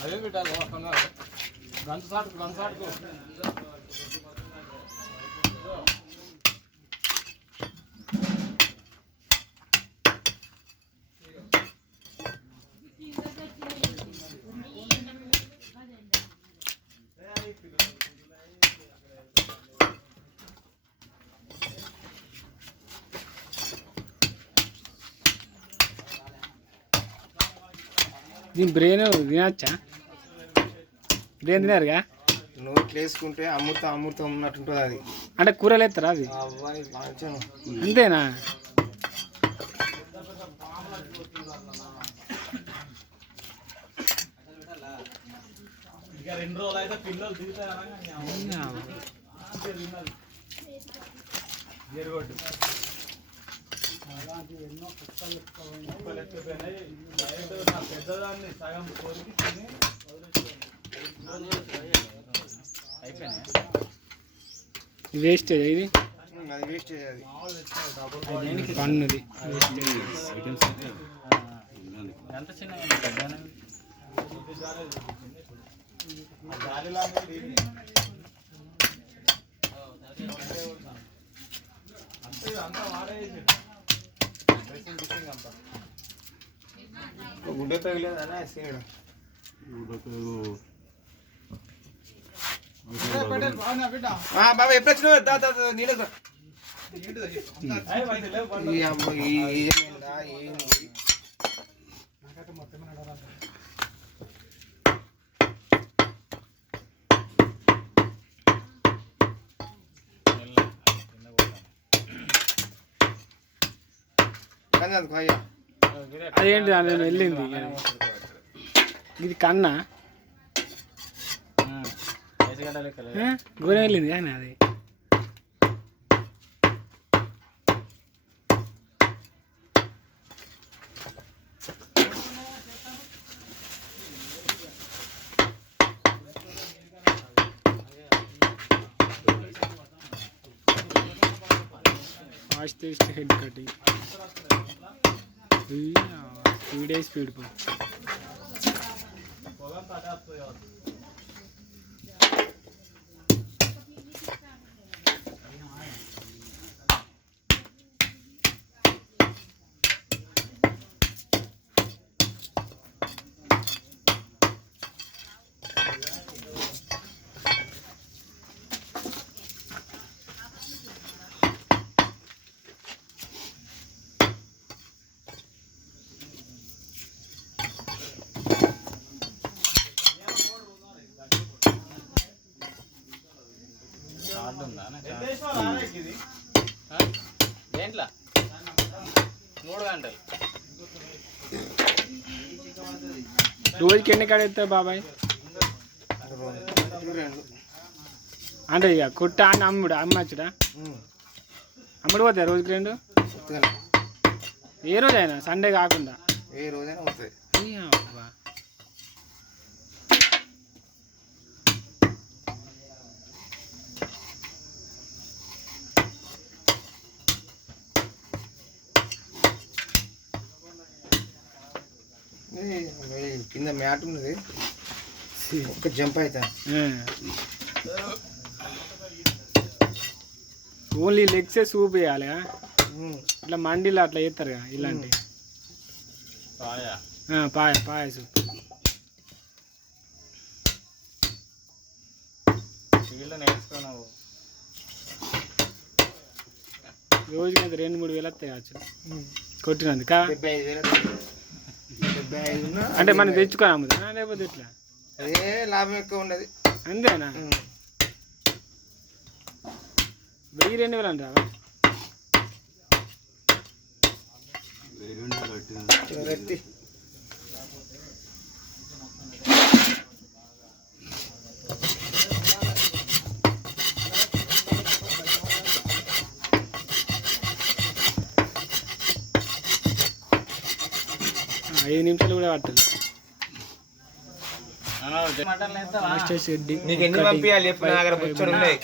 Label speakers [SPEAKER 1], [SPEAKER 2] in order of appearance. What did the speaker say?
[SPEAKER 1] అవే పెట్టాలి వస్తున్నా గంట సాటుకు గంట సాటుకు.
[SPEAKER 2] దీని బ్రెయిన్ తినచ్చా? బ్రెయిన్ తినారుగా?
[SPEAKER 1] నోట్లు వేసుకుంటే అమృతం అమృతం ఉన్నట్టుంటుంది అది.
[SPEAKER 2] అంటే కూరలు ఎత్తారా అది
[SPEAKER 1] అవ్వాలి మంచిగా
[SPEAKER 2] అంతేనా వేస్టేజ్ ఇది
[SPEAKER 1] అది వేస్ట్ అది.
[SPEAKER 2] పన్నుది.
[SPEAKER 3] అయితే ఉన్నాను.
[SPEAKER 1] గుడ్డ తగిలేదనే సీనుడు బాబా ఎప్పుడు వచ్చినావు? నీళ్ళ దా. ఈ అమ్మ ఈ ఏమైందా కానీ అది అయ్యా
[SPEAKER 2] అదేంటి అది వెళ్ళింది. ఇది కన్నా? ఘోరం వెళ్ళింది కానీ అది. Fastest head cutting. స్పీడే స్పీడ్ పో.
[SPEAKER 4] దేంట్లో? మూడు గంటలు.
[SPEAKER 2] రోజుకి ఎన్ని కాడ ఎత్తావు బాబాయ్? అంటే ఇక కుట్ట అని అమ్ముడు అమ్మచ్చుడా. అమ్ముడు పోతాయి రోజుకి రెండు. ఏ రోజు అయినా సండే కాకుండా.
[SPEAKER 1] ఏ రోజైనా కింద మ్యాట్ ఉన్నది. ఒక్క జంప్ అవుతా.
[SPEAKER 2] ఓన్లీ లెగ్సే సూప్ వేయాలి? ఇట్లా మండీలు అట్లా చేస్తారు కదా ఇలాంటి.
[SPEAKER 4] పాయా?
[SPEAKER 2] ఆ, పాయ పాయ సూప్.
[SPEAKER 4] వీళ్ళు నేర్చుకున్నావు
[SPEAKER 2] రోజుకి అయితే రెండు మూడు వేలు వస్తాయి కావచ్చు. కొట్టినందుక?
[SPEAKER 1] డెబ్బై ఐదు వేలు డెబ్బై ఐదు ఉన్నా
[SPEAKER 2] అంటే మనం తెచ్చుకొని అమ్ముదా లేకపోతే ఎట్లా?
[SPEAKER 1] అదే లాభం ఎక్కువ ఉండదు.
[SPEAKER 2] అంతేనా? వెయ్యి రెండు వేలు అంటావా?
[SPEAKER 3] వేగంగా
[SPEAKER 2] ఐదు నిమిషాలు కూడా పట్టదు.
[SPEAKER 4] మటన్ వేస్తావా
[SPEAKER 2] లాస్ట్ షెడ్డి
[SPEAKER 1] నీకు ఎన్ని పంపించాలి చెప్పు నా దగ్గర బుచ్చడు ఉన్నాయి